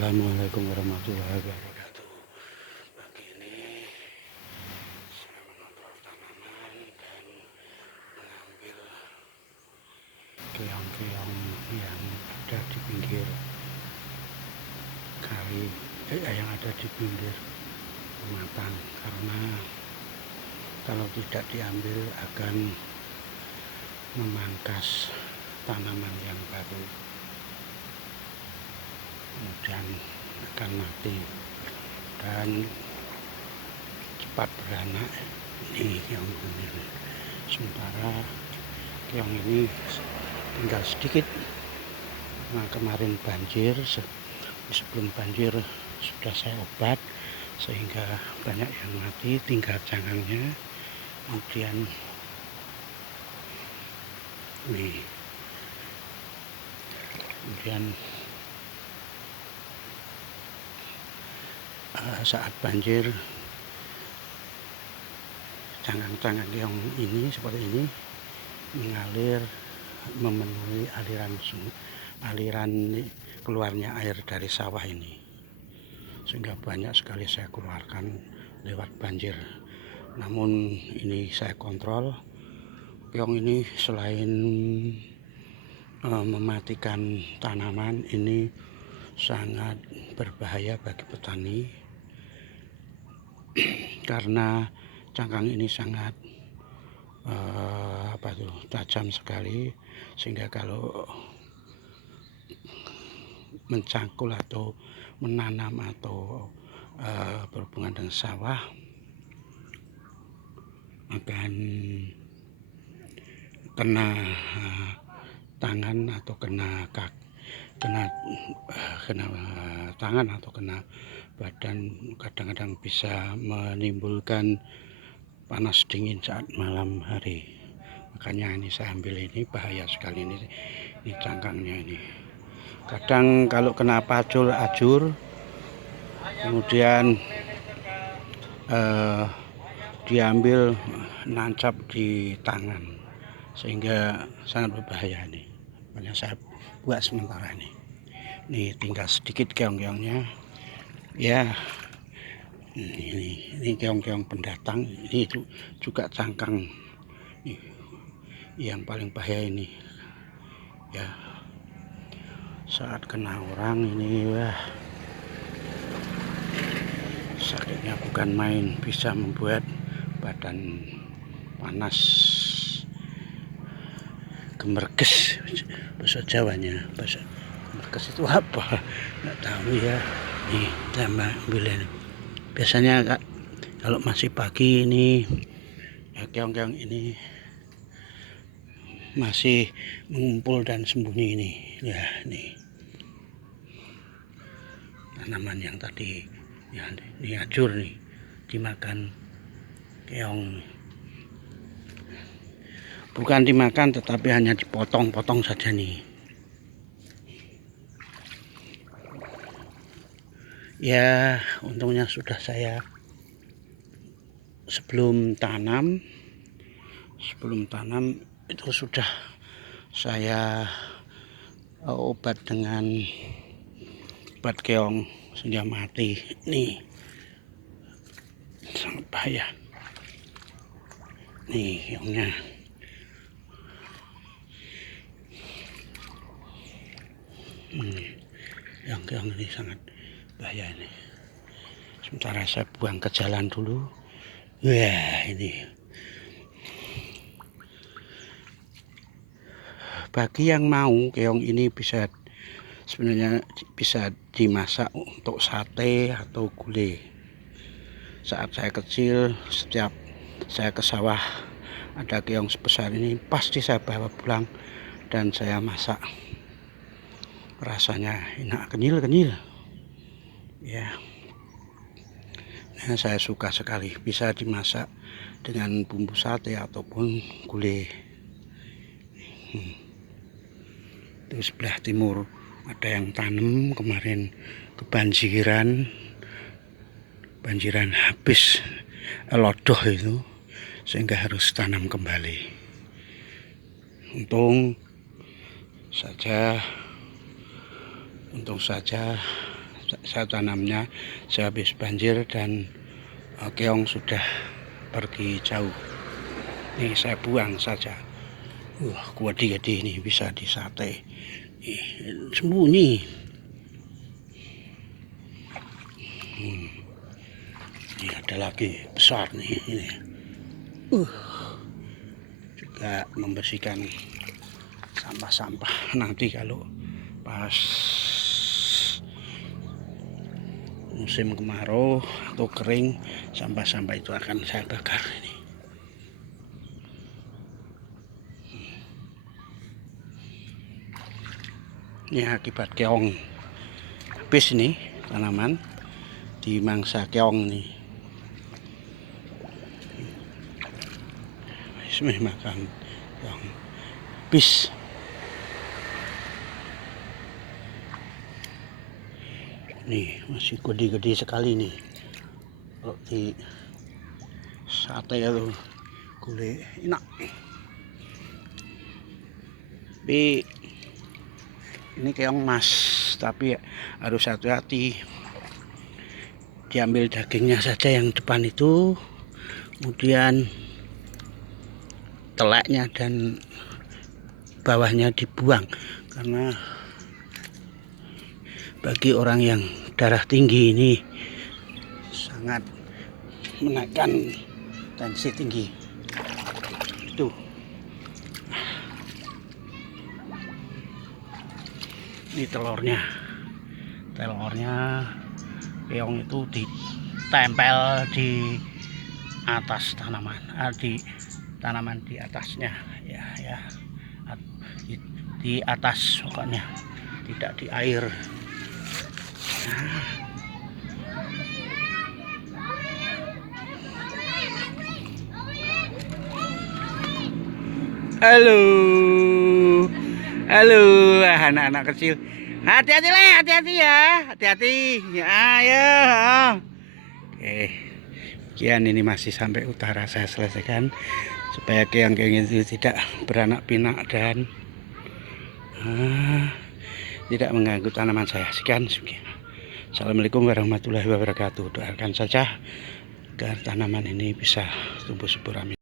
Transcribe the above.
Assalamualaikum warahmatullahi wabarakatuh. Pagi ini saya mengontrol tanaman dan mengambil keong-keong yang ada di pinggir kali, yang ada di pinggir pematang, karena kalau tidak diambil akan memangkas tanaman yang baru, kemudian akan mati dan cepat beranak. Ini keong ini, sementara keong ini tinggal sedikit. Nah, kemarin banjir, sebelum banjir sudah saya obat sehingga banyak yang mati, tinggal cangkangnya. Kemudian nih, saat banjir cangkang-cangkang keong ini seperti ini mengalir memenuhi aliran keluarnya air dari sawah ini, sehingga banyak sekali saya keluarkan lewat banjir. Namun ini saya kontrol. Keong ini selain mematikan tanaman, ini sangat berbahaya bagi petani karena cangkang ini sangat tajam sekali, sehingga kalau mencangkul atau menanam atau berhubungan dengan sawah akan kena tangan atau kena tangan atau kena badan. Kadang-kadang bisa menimbulkan panas dingin saat malam hari. Makanya ini saya ambil, ini bahaya sekali ini cangkangnya ini. Kadang kalau kena pacul ajur, kemudian diambil nancap di tangan, sehingga sangat berbahaya ini. Makanya saya buat sementara ini. Ini tinggal sedikit keong-keongnya ya. Ini keong-keong pendatang, ini juga cangkang yang paling bahaya ini ya. Saat kena orang ini, wah, sakitnya bukan main, bisa membuat badan panas, gemerges bahasa Jawanya. Bahasa gemerges itu apa nggak tahu ya. Nih saya ambil ini. Biasanya kalau masih pagi ini ya, keong-keong ini masih mengumpul dan sembunyi ini ya. Nih tanaman yang tadi ya, ini ajur nih dimakan keong. Bukan dimakan, tetapi hanya dipotong-potong saja nih ya. Untungnya sudah saya sebelum tanam itu sudah saya obat dengan obat keong sehingga mati. Nih sangat bahaya nih keongnya. Yang keong ini sangat bahaya ini. Sementara saya buang ke jalan dulu. Wah, ini bagi yang mau, keong ini sebenarnya bisa dimasak untuk sate atau gulai. Saat saya kecil, setiap saya ke sawah ada keong sebesar ini, pasti saya bawa pulang dan saya masak. Rasanya enak, kenyil ya. Nah, saya suka sekali, bisa dimasak dengan bumbu sate ataupun gulai. Di sebelah timur ada yang tanam, kemarin kebanjiran, habis lodoh itu, sehingga harus tanam kembali. Untung saja saya tanamnya sehabis banjir dan keong sudah pergi jauh. Ini saya buang saja. Kuadi-kuadi ini bisa disate. Sembunyi. Ini ada lagi besar nih ini. Juga membersihkan sampah-sampah nanti kalau pas musim kemarau atau kering, sampah-sampah itu akan saya bakar ini. Ini akibat keong. Habis nih tanaman dimangsa keong nih. Makan keong. Habis. Nih masih gede-gede sekali nih. Kalau di sate itu kulit enak. Tapi ini keong mas, tapi harus hati-hati. Diambil dagingnya saja yang depan itu, kemudian teleknya dan bawahnya dibuang, karena bagi orang yang darah tinggi ini sangat menaikkan tensi tinggi. Itu ini telurnya keong itu ditempel di atas tanaman, di tanaman di atasnya ya di atas pokoknya, tidak di air. Halo anak-anak kecil, hati-hati ya, hati-hati ya, ayo. Oke, sekian, ini masih sampai utara saya selesaikan supaya keong-keong itu tidak beranak pinak dan tidak mengganggu tanaman saya. Sekian. Assalamualaikum warahmatullahi wabarakatuh. Doakan saja agar tanaman ini bisa tumbuh subur. Amin.